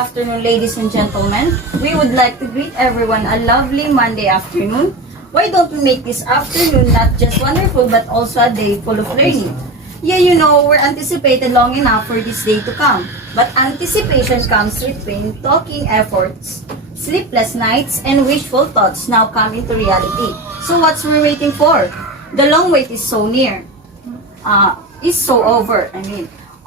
afternoon, ladies and gentlemen. We would like to greet everyone a lovely Monday afternoon. Why don't we make this afternoon not just wonderful but also a day full of learning? Yeah, you know, we're anticipated long enough for this day to come. But anticipation comes with pain, talking efforts, sleepless nights, and wishful thoughts now come into reality. So what's we're waiting for? The long wait is so near. Is so over,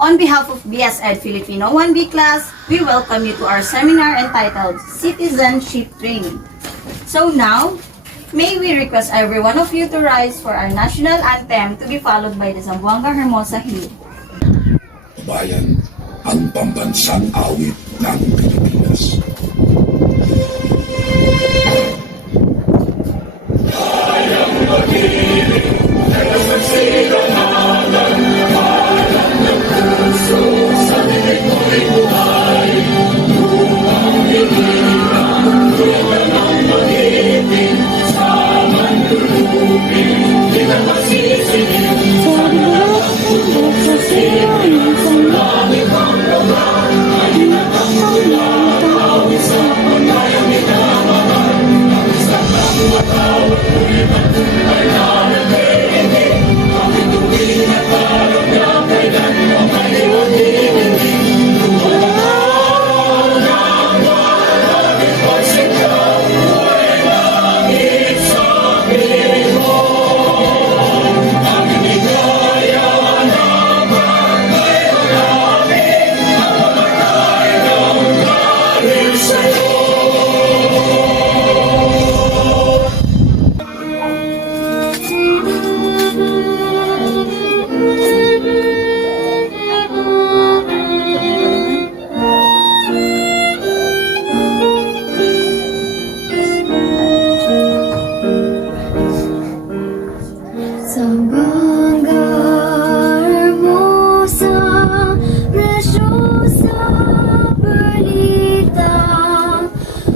On behalf of BSED Filipino 1B class, we welcome you to our seminar entitled Citizenship Training. So now, may we request every one of you to rise for our national anthem to be followed by the Zamboanga Hermosa Hymn. Bayan, ang pambansang awit ng Pilipinas. Kayang mag-ibig, nagsasaksilang halan, halan ng puso, sa bibig mo'y buhay. Lumang hinilang, tulad ng mag-ibig, sa mandulubing, di na magsisingin. Sabi mo, nagsasaksilang, sa langit ang lugar, ay nagkakalang, tawid sa pagkayang minamahal, ang isang lang matawag, ulit ang tunay na nag-iibig, bakit tuwing at parang na kailan mo ngayon ibigin, lumalaw ng marami pagsikaw, ay langit sa piling mo, ang inigaya naman ay maraming namamatay ng dahil sa'yo. Zamboanga hermosa, preciosa, perlita,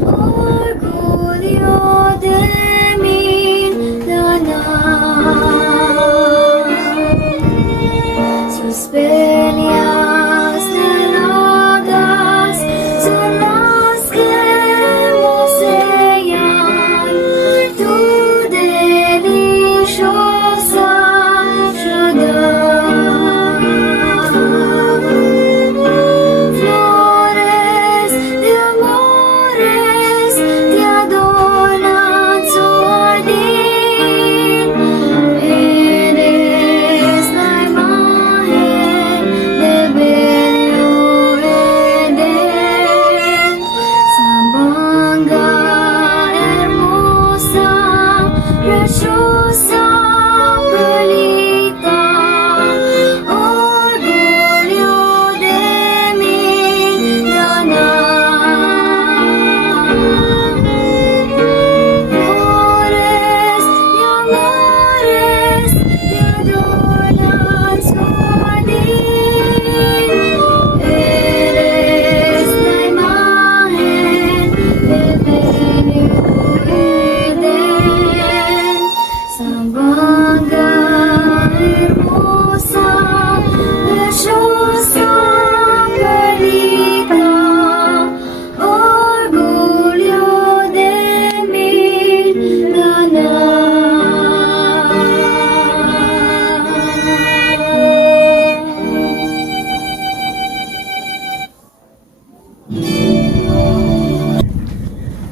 orgullo de Mindanao. Sus bellas deladas son las que mosean tu deliciosa ciudad. Flores de amores te adornan su jardín. Eres la imagen de bello Edén. Zamboanga hermosa, preciosa, perlita, orgullo de Mindanao. Flores de amores te adornan su jardín. Eres la imagen de bello Edén. Zamboanga hermosa, preciosa, perlita, orgullo de Mindanao.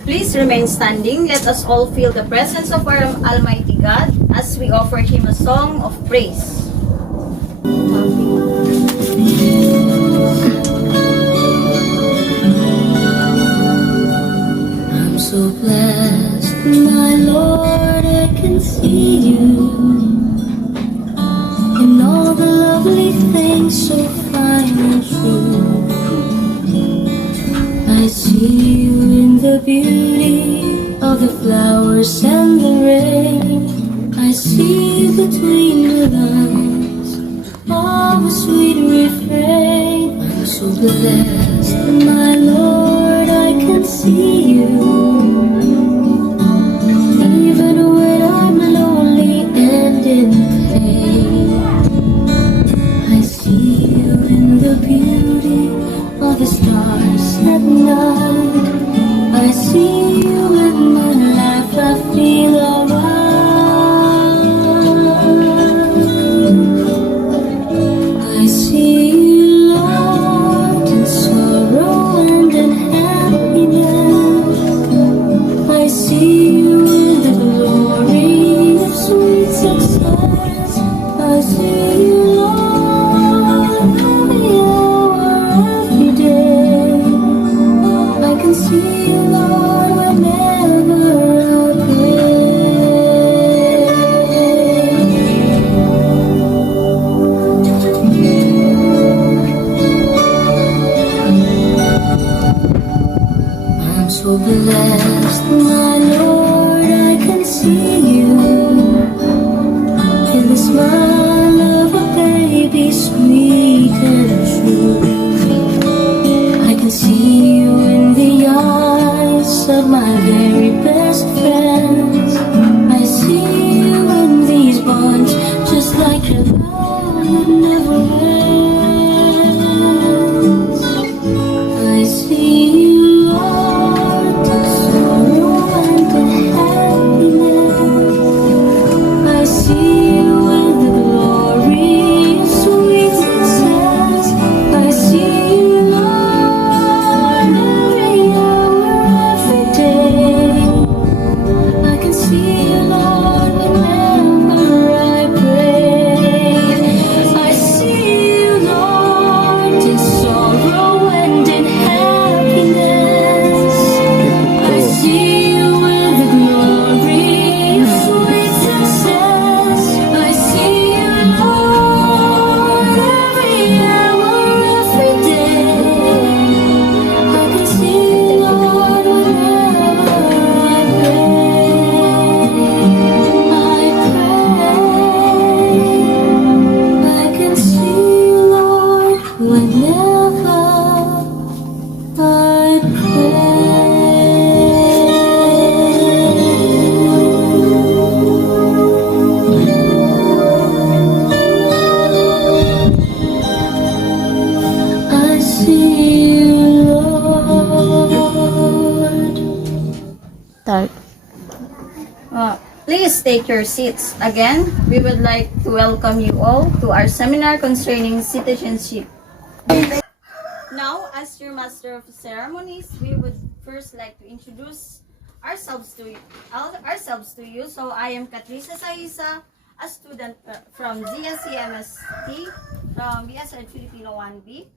Please remain standing. Let us all feel the presence of our Almighty God as we offer Him a song of praise. I'm so blessed, my Lord, I can see you in all the lovely things so fine and true. I see you in the beauty of the flowers and the rain. I see you between the lines of a sweet refrain. I'm so blessed, my Lord, I can see you. Even when I'm lonely and in pain, I see you in the beauty of the stars at night. I see you in my life, I feel alright. I see you, Lord, in sorrow and in happiness. I see you in the glory of sweet success. I see you, Lord, every hour, every day. I can see you, Lord, whenever I pray. I'm so blessed, my Lord, I can see you in the smile of a baby, sweet and true. I can see you in the eyes of my very best friends. I see you in these bonds, just like your love that never ends. I see you, Lord, in sorrow and in happiness. I see you in the glory of sweet success. I see you, Lord, every hour, every day. I can see you, Lord, whenever I pray. I see you, Lord, in sorrow and in happiness. I see you in the glory of sweet success. I see you, Lord, every hour, every day. I can see you, Lord, whenever I pray. I can see you, Lord, whenever I pray. I see you, Lord. Start. Please take your seats. Again, we would like to welcome you all to our seminar concerning citizenship. Now, as your master of ceremonies, we would first like to introduce ourselves to you. So, I am Katrisa Saisa, a student from GSCMST from BSR Filipino 1B.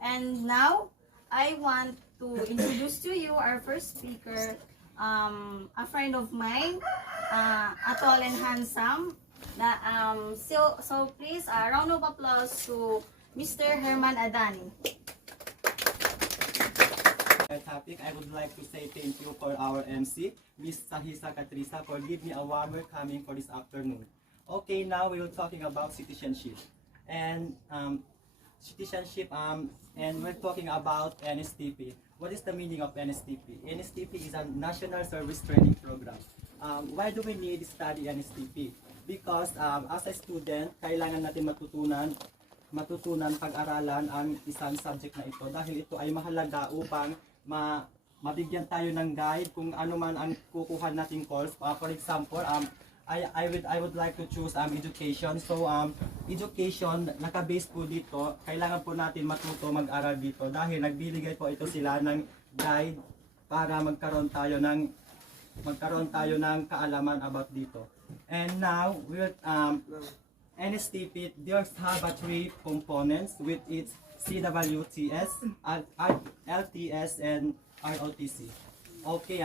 And now, I want to introduce to you our first speaker, a friend of mine, a tall and handsome. So please, a round of applause to Mr. Herman Adani. Topic, I would like to say thank you for our MC, Miss Sahisa Katrisa, for giving me a warm welcoming for this afternoon. Okay, now we will talking about citizenship. And and we're talking about Nstp. What is the meaning of Nstp? Nstp is a National Service Training Program. Why do we need to study Nstp? Because as a student, kailangan natin matutunan pag-aralan ang isang subject na ito dahil ito ay mahalaga upang mabigyan tayo ng guide kung ano man ang kukuha nating course. For example, I would like to choose education. So education, naka-base po dito, kailangan po natin matuto mag-aral dito dahil nagbibigay po ito sila ng guide para magkaroon tayo ng kaalaman about dito. And now with NSTP, there's have three components with its CWTS, LTS, and ROTC. Okay,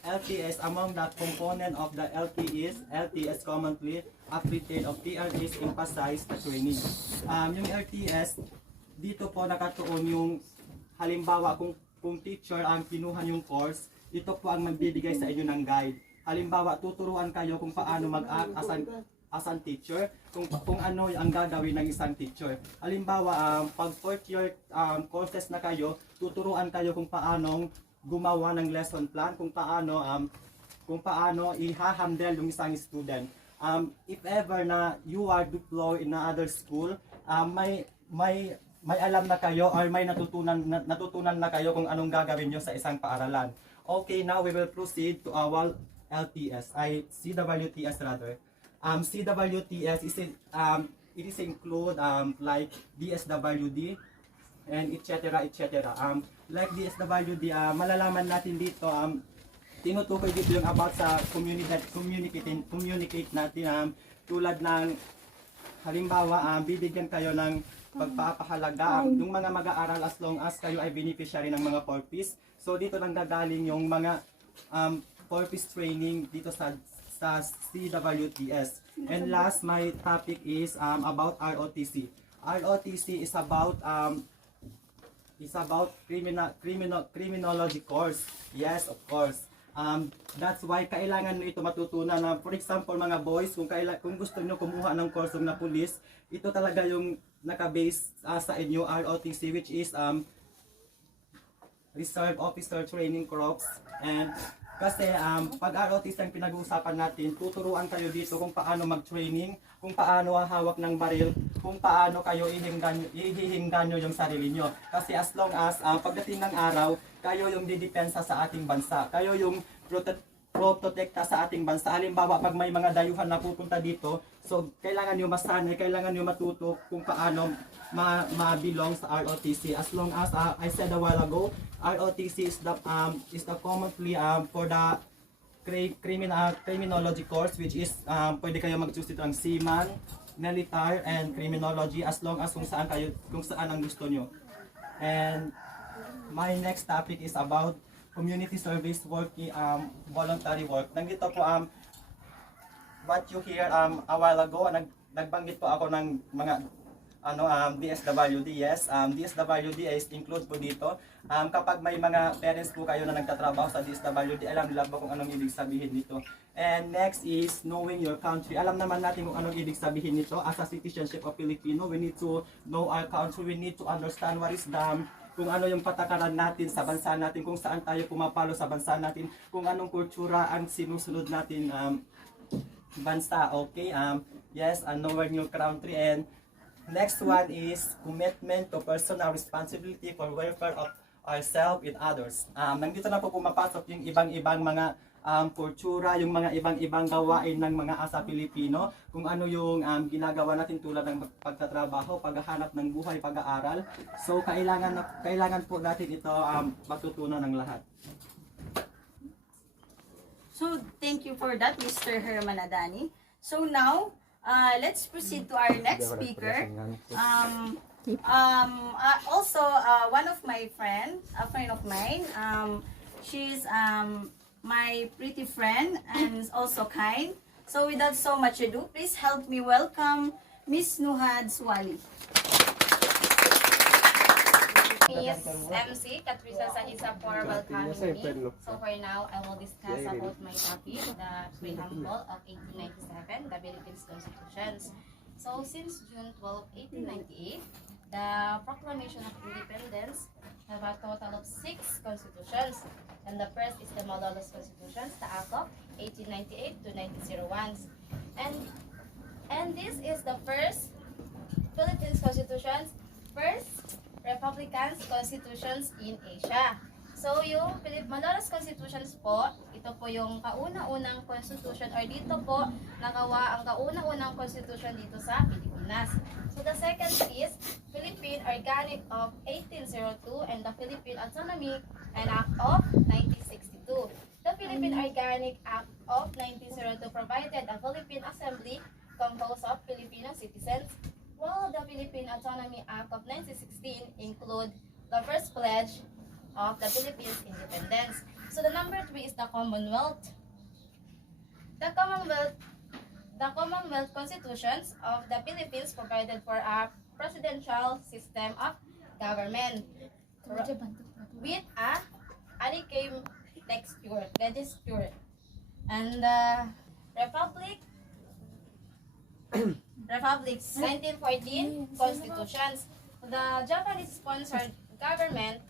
LTS among the component of the LTS commonly appreciated of TRS emphasize the training. Yung LTS, dito po nakatuon yung halimbawa kung teacher ang kinuha yung course, ito po ang magbibigay sa inyo ng guide. Halimbawa, tuturuan kayo kung paano mag-act as an teacher, kung ano ang gagawin ng isang teacher. Halimbawa, pag fourth year courses na kayo, tuturuan kayo kung paano gumawa ng lesson plan, kung paano i-handle yung isang student. If ever na you are deployed in another school, may may alam na kayo or may natutunan na kayo kung anong gagawin nyo sa isang paaralan. Okay, now we will proceed to our CWTS rather. CWTS is it is include like DSWD and etc. Like DSWD, malalaman natin dito tinutukoy dito yung about sa communicate natin tulad ng halimbawa bibigyan kayo ng pagpapahalaga yung mga mag-aaral as long as kayo ay beneficiary ng mga purpose. So dito nang gagaling yung mga purpose training dito sa CWTS. And last, my topic is about ROTC. ROTC is about criminology course. Yes, of course. That's why kailangan nyo ito matutunan. For example, mga boys, kung gusto nyo kumuha ng course na police, ito talaga yung naka-base sa inyo, ROTC, which is Reserve Officer Training Corps. And kasi pag ROTC ang pinag-uusapan natin, tuturuan kayo dito kung paano mag-training, kung paano hawak ng baril, kung paano kayo ihinggan nyo yung sarili nyo. Kasi as long as pagdating ng araw, kayo yung didepensa sa ating bansa. Kayo yung protekta sa ating bansa. Halimbawa, pag may mga dayuhan na pupunta dito, so kailangan nyo masanay, kailangan nyo matuto kung paano ma-belong sa ROTC. As long as I said a while ago, ROTC is the commonly for the criminology course, which is pwede kayo mag-choose dito ng seaman, military, and criminology as long as kung saan ang gusto nyo. And my next topic is about community service work, voluntary work. Nandito po what you hear a while ago, nagbanggit po ako ng mga DSWD. Yes, DSWD is include po dito. Kapag may mga parents po kayo na nagtatrabaho sa DSWD, alam nila ba kung anong ibig sabihin nito. And next is knowing your country. Alam naman natin kung anong ibig sabihin nito. As a citizenship of Filipino, we need to know our country. We need to understand what is kung ano yung patakaran natin sa bansa natin, kung saan tayo pumapalo sa bansa natin, kung anong kultura ang sinusunod natin bansa. Okay, yes, knowing your country. And next one is commitment to personal responsibility for welfare of ourselves and others. Nandito na po pumapasok yung ibang mga kultura, yung mga ibang gawain ng mga asa Pilipino, kung ano yung ginagawa natin tulad ng pagtatrabaho, paghahanap ng buhay, pag-aaral. So kailangan po natin ito matutunan ng lahat. So, thank you for that, Mr. Herman Adani. So now, let's proceed to our next speaker. Also, one of my friends, a friend of mine, she's my pretty friend and also kind. So without so much ado, please help me welcome Miss Nuhad Swali. Miss MC Katrisa Sanisa for welcoming me. So for now, I will discuss about my topic, the preamble of 1897, the Philippines Constitution. So since June 12, 1898, the Proclamation of Independence have a total of 6 constitutions. And the first is the Malolos Constitution, the Act of 1898 to 1901. And this is the first Philippines Constitution, first Republican constitutions in Asia. So yung Malolos Constitutions po, ito po yung kauna-unang constitution or dito po nagawa ang kauna-unang constitution dito sa Pilipinas. So the second is Philippine Organic of 1802 and the Philippine Autonomy and Act of 1962. The Philippine Organic Act of 1902 provided a Philippine Assembly composed of Filipino citizens, while the Philippine Autonomy Act of 1916 include the first pledge of the Philippines independence. So the number 3 is the Commonwealth. The Commonwealth constitutions of the Philippines provided for a presidential system of government with a adequate legislature and the Republic's 1914 constitutions. The Japanese sponsored government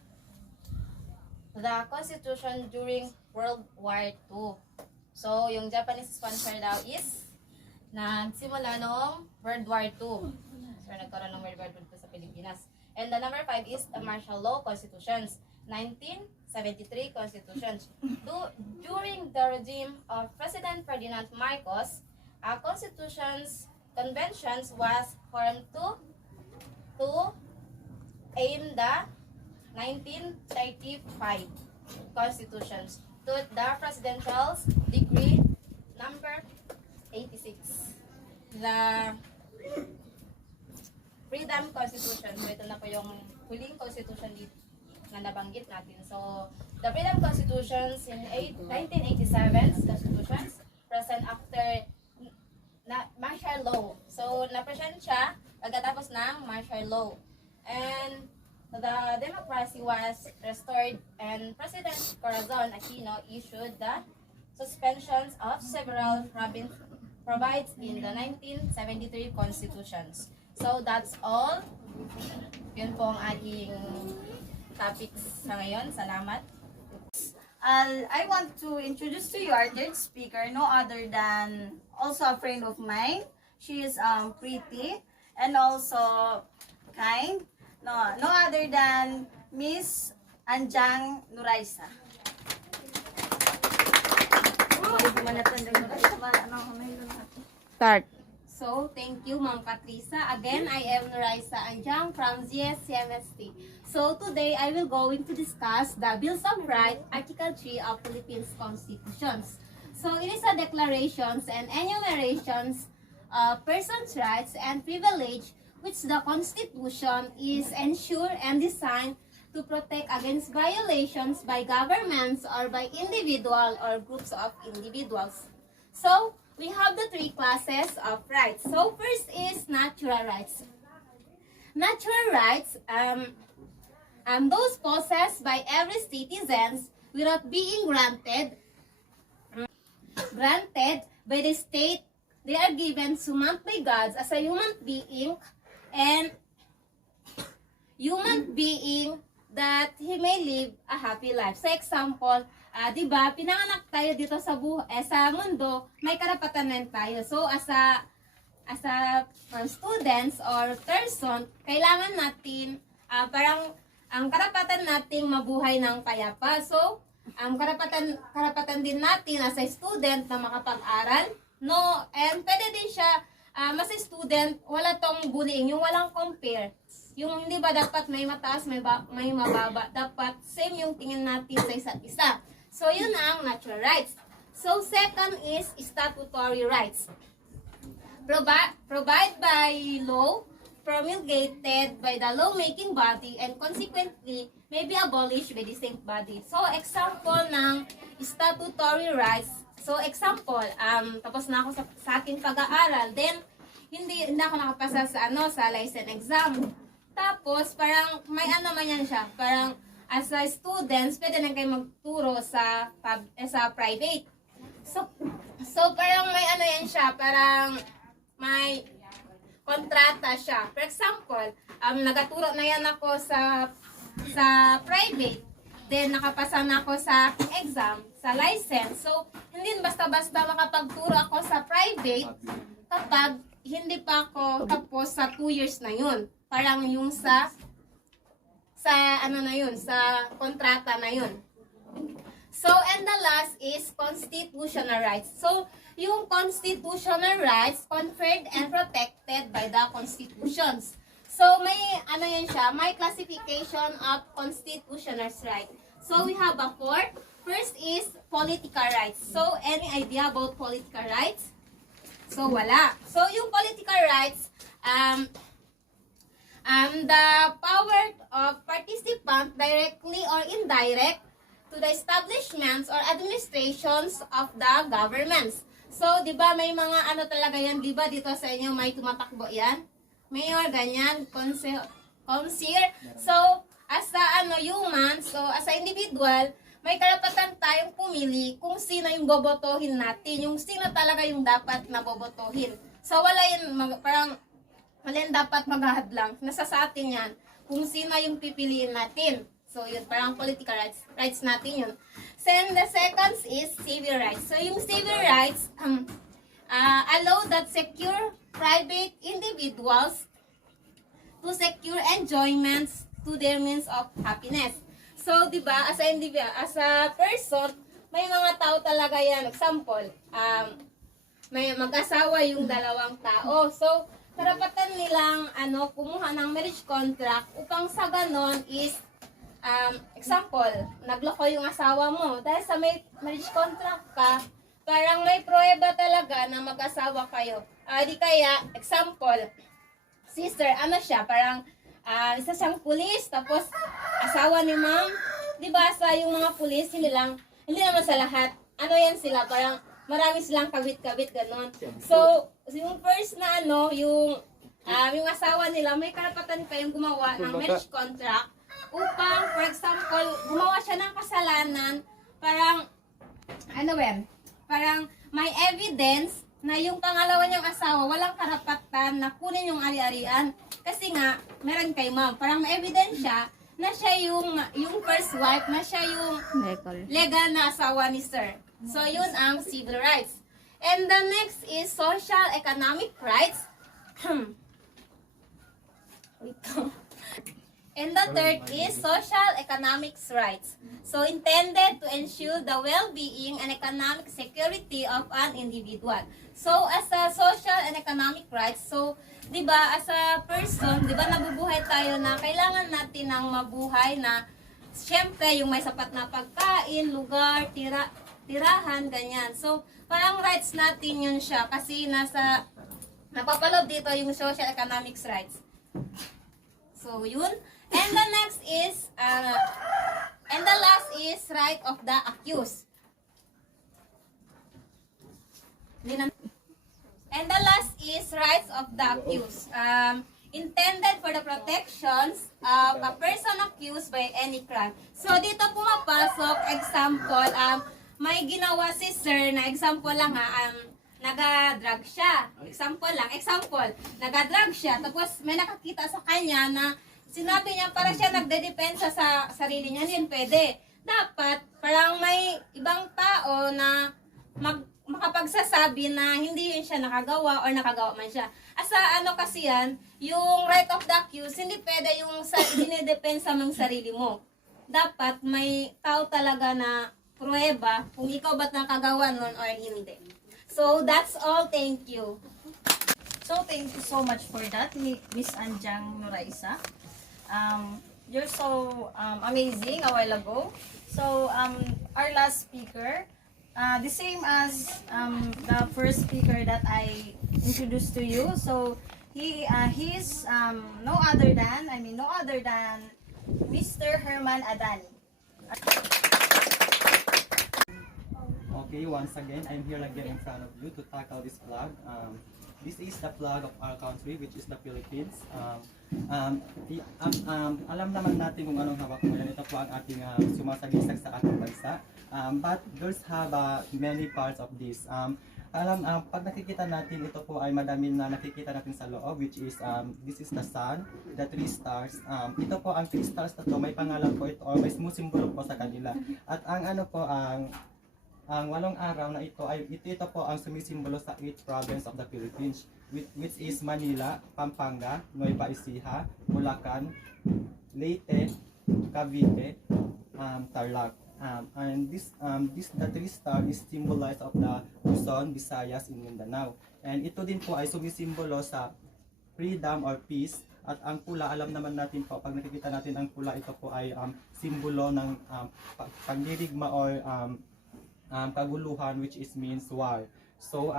the constitution during World War II. So, yung Japanese sponsor daw is nagsimula noong World War II. So, nagkaroon ng World War II sa Pilipinas. And the number 5 is the martial law constitutions. 1973 constitutions. During the regime of President Ferdinand Marcos, conventions was formed to aim the 1935 constitutions to the presidential decree number 86. The Freedom Constitution. So ito na po yung huling constitution dito na nabanggit natin. So, the Freedom Constitutions in 1987 constitutions present after martial law. So, na-present siya pagkatapos ng martial law. And the democracy was restored and President Corazon Aquino issued the suspensions of several provides in the 1973 constitutions. So that's all. Yun po ang aking topics sa ngayon. Salamat. I want to introduce to you our third speaker, no other than also a friend of mine. She is pretty and also kind. No other than Miss Anjang Nuraisa. Start. So, thank you, Ma'am Patricia. Again, I am Nuraisa Anjang from GSCMST. So, today I will going to discuss the Bills of Rights, Article 3 of Philippines Constitutions. So, it is a declarations and enumerations of persons' rights and privilege which the Constitution is ensured and designed to protect against violations by governments or by individual or groups of individuals. So, we have the 3 classes of rights. So, first is natural rights. Natural rights, those possessed by every citizens without being granted by the state. They are given summoned by God as a human being and that he may live a happy life. So example, di ba, pinanganak tayo dito sa sa mundo, may karapatan din tayo. So as a students or person, kailangan natin parang ang karapatan nating mabuhay ng payapa. So ang karapatan din natin as a student na makapag-aral, no, and pwede din siya as a student, wala tong bullying, yung walang compare. Yung hindi ba dapat may mataas, may mababa. Dapat same yung tingin natin sa isa't isa. So, yun ang natural rights. So, second is statutory rights. Provide by law, promulgated by the lawmaking body, and consequently, may be abolished by the same body. So, example ng statutory rights. So, example, tapos na ako sa aking pag-aaral. Then, hindi ako nakapasa sa license exam. Tapos, parang may man yan siya. Parang, as a students, pwede na kayo magturo sa private. So parang may yan siya. Parang, may kontrata siya. For example, nagaturo na yan ako sa private. Then, nakapasa na ako sa exam, sa license. So, hindi basta-basta makapagturo ako sa private kapag hindi pa ako tapos sa 2 years na yun. Parang yung sa kontrata na yun. So, and the last is constitutional rights. So, yung constitutional rights conferred and protected by the constitutions. So, may yan siya, may classification of constitutional rights. So, we have a 4. First is political rights. So, any idea about political rights? So, wala. So, yung political rights, the power of participant directly or indirect to the establishments or administrations of the governments. So, di ba may mga talaga yan, di ba dito sa inyo may tumatakbo yan? Mayor, ganyan, conseil. So, as a human, so as a individual, may karapatan tayong pumili kung sino yung bobotohin natin, yung sino talaga yung dapat na bobotohin. So, wala yun, parang wala yung dapat maghahadlang. Nasa sa atin yan, kung sino yung pipiliin natin. So, yun, parang political rights natin yun. Then, the second is civil rights. So, yung civil rights, allow that secure private individuals to to secure enjoyments to their means of happiness. So, di ba, as a person, may mga tao talaga yan. Example, may mag-asawa yung dalawang tao. So, karapatan nilang kumuha ng marriage contract upang sa ganon is example, nagloko yung asawa mo. Dahil sa may marriage contract ka, parang may pruweba talaga na mag-asawa kayo. Di kaya, example, sister, siya, parang isa siyang pulis, tapos asawa ni ma'am, di ba sa yung mga pulis, hindi naman sa lahat, yan sila, parang marami silang kabit-kabit, ganon. So, yung first na yung asawa nila, may karapatan kayong gumawa ng marriage contract upang, for example, gumawa siya ng kasalanan, parang, parang may evidence na yung pangalawa niyang asawa walang karapatan na kunin yung ari-arian. Kasi nga, meron kay ma'am, parang may evidence siya na siya yung first wife, na siya yung legal na asawa ni sir. So, yun ang civil rights. And the next is social economic rights. Wait. And the third is social economic rights. So, intended to ensure the well-being and economic security of an individual. So, as a social and economic rights, so, di ba, as a person, di ba, nabubuhay tayo na kailangan natin ng mabuhay na, syempre, yung may sapat na pagkain, lugar, tirahan, ganyan. So, parang rights natin yun siya kasi napapaloob dito yung social economic rights. So, yun. And the next is, and the last is right of the accused. And the last is rights of the accused. Intended for the protections of a person accused by any crime. So, dito pumapasok, example, may ginawa si sir na example lang naga-drug siya. Example, naga-drug siya. Tapos may nakakita sa kanya na sinabi niya para siya nagdedepensa sa sarili niya. Hindi pwede. Dapat parang may ibang tao na makapagsasabi na hindi yun siya nakagawa or nakagawa man siya. Asa kasi yan, yung right of the accused, hindi pwede yung dinidepensa mong sarili mo. Dapat may tao talaga na pruweba kung ikaw ba't nakagawa nun or hindi. So, that's all. Thank you. So, thank you so much for that, Miss Anjang Noraisa. You're so amazing a while ago. So, our last speaker, the same as the first speaker that I introduced to you. So, he is no other than Mr. Herman Adani. Okay, once again, I'm here again in front of you to tackle this flag. This is the flag of our country, which is the Philippines. Alam naman natin kung anong hawak ngayon. Ito po ang ating sumasagisag sa ating bansa. But girls have many parts of this. Pag nakikita natin, ito po ay madami na nakikita natin sa loob, which is, this is the sun, the 3 stars. Ito po ang 3 stars na to, may pangalan po ito, or may simbolo po sa kanila. At ang 8 araw na ito po ang sumisimbolo sa 8 province of the Philippines, which is Manila, Pampanga, Nueva Ecija, Bulacan, Leyte, Cavite, Tarlac. And the 3 star is symbolized of the Luzon, Visayas, and Mindanao. And ito din po ay sumisimbolo sa freedom or peace. At ang pula, alam naman natin po, pag nakikita natin ang pula, ito po ay simbolo ng pagdirigma or kaguluhan, which is means war. So,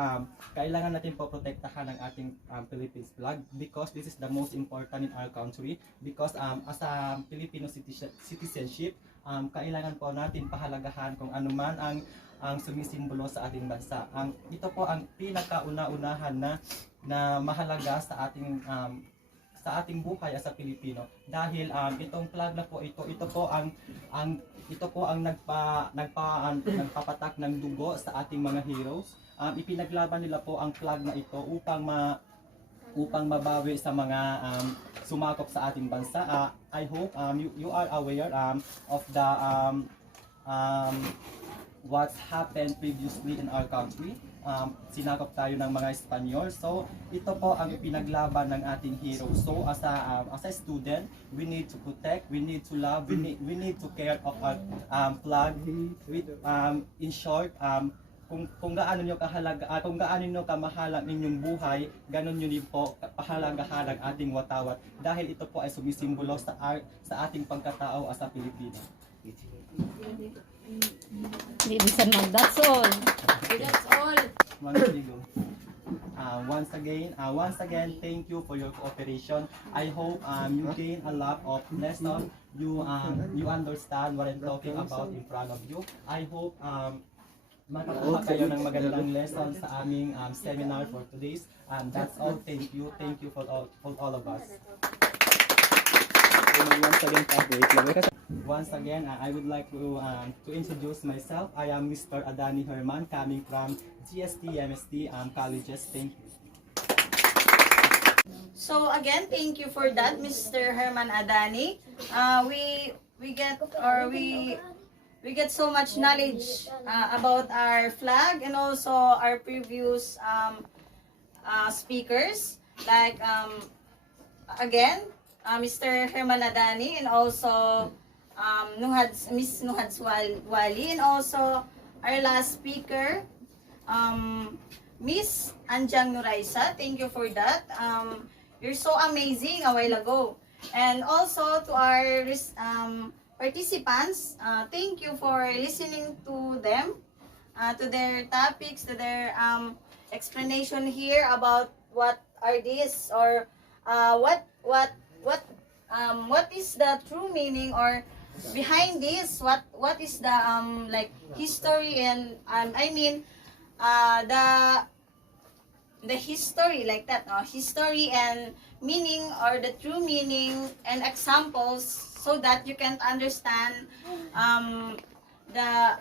kailangan natin po protektahan ang ating Philippines flag because this is the most important in our country. Because as a Filipino citizenship, kailangan po natin pahalagahan kung ano man ang sumisimbolo sa ating bansa. Ito po ang pinakauna-unahan na mahalaga sa ating buhay as a Pilipino dahil itong flag na po ito po ang nagpapatak ng dugo sa ating mga heroes. Ipinaglaban nila po ang flag na ito upang mabawi sa mga sumakop sa ating bansa. I hope you are aware of the what's happened previously in our country. Sinakop tayo ng mga Espanyol. So, ito po ang pinaglaban ng ating hero. So, as a student, we need to protect, we need to love, we need to care of our flag. In short, kung gaano niyo kahalaga, kung gaano niyo kamahalan inyong buhay, ganun niyo din po kahalagahan ang ating watawat dahil ito po ay sumisimbolo sa ating pagkatao as a Pilipino. That's all. That's all. Once again, thank you for your cooperation. I hope you gain a lot of lesson. You understand what I'm talking about in front of you. I hope makakuha kayo ng magandang lesson sa aming seminar for today's. That's all. Thank you for all of us. Once again, I would like to introduce myself. I am Mr. Adani Herman, coming from GST MST colleges. Thank you. So again, thank you for that, Mr. Herman Adani. We get so much knowledge about our flag and also our previous speakers, like again, Mr. Herman Adani, and also Miss Nuhads Wali, and also our last speaker, Miss Anjang Nuraisa. Thank you for that. You're so amazing a while ago. And also to our participants, thank you for listening to them, to their topics, to their explanation here about what are these, or what is the true meaning, or behind this, what is the like history, and I mean the history, like that, history and meaning, or the true meaning and examples, so that you can understand the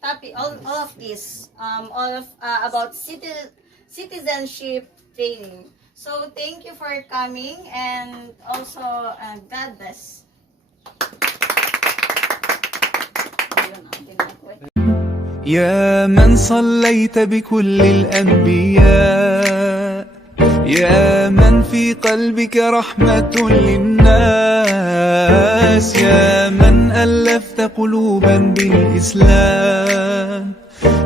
topic, all of this, all of about citizenship training. So thank you for coming, and also God bless. يا من صليت بكل الأنبياء، يا من في قلبك رحمة للناس، يا من ألفت قلوبا بالإسلام،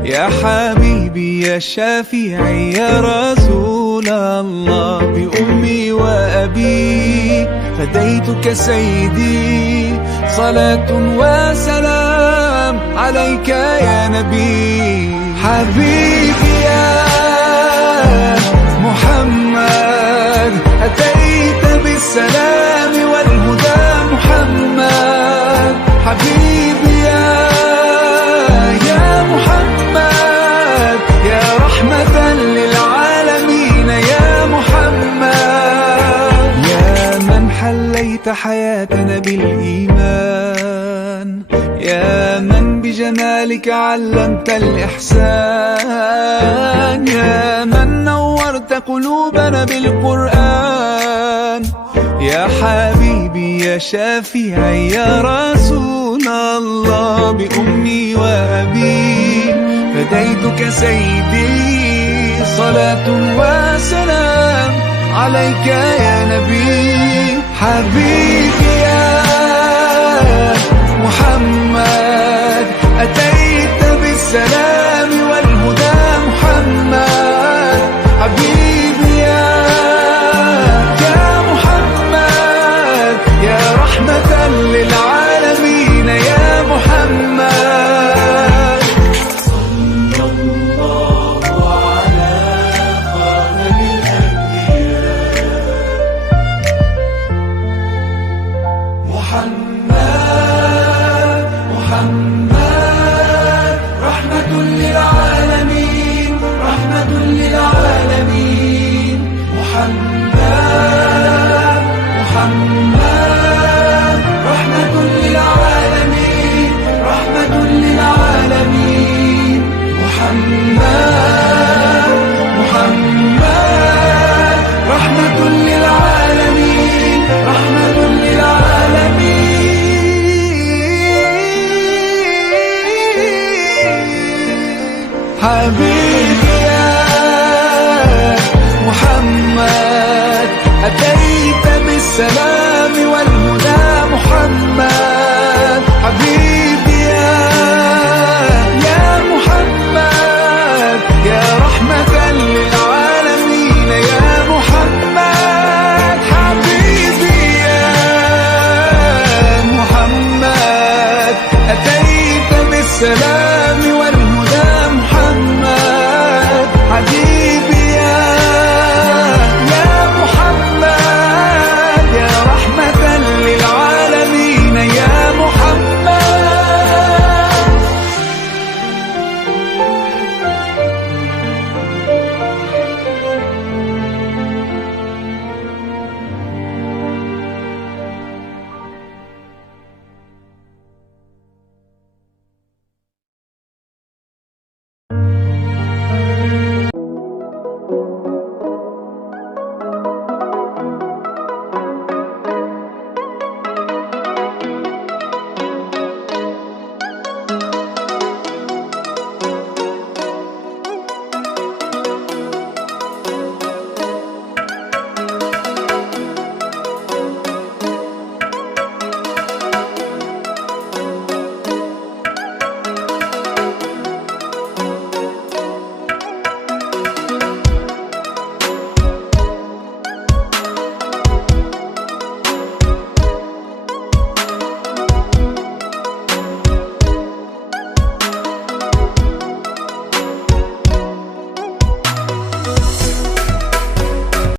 يا حبيبي يا شافعي يا رسول الله، بأمي وأبي فديتك سيدي، صلاة وسلام عليك يا نبي. حبيبي يا محمد أتيت بالسلام والهدى محمد، حبيبي يا محمد يا رحمة للعالمين يا محمد، يا من حليت حياتنا بالإيمان، يا من بجمالك علمت الإحسان، يا من نورت قلوبنا بالقرآن، يا حبيبي يا شافعي يا رسول الله، بأمي وأبي فديتك سيدي، صلاة وسلام عليك يا نبي. حبيبي يا محمد أتيت بالسلام والهدى محمد، حبيبي يا محمد يا رحمة للعالمين يا محمد. صلى الله على خاتم الأنبياء محمد، رحمة للعالمين، رحمة للعالمين، محمد رحمة للعالمين، رحمة للعالمين، محمد رحمة للعالمين، رحمة للعالمين. Salamat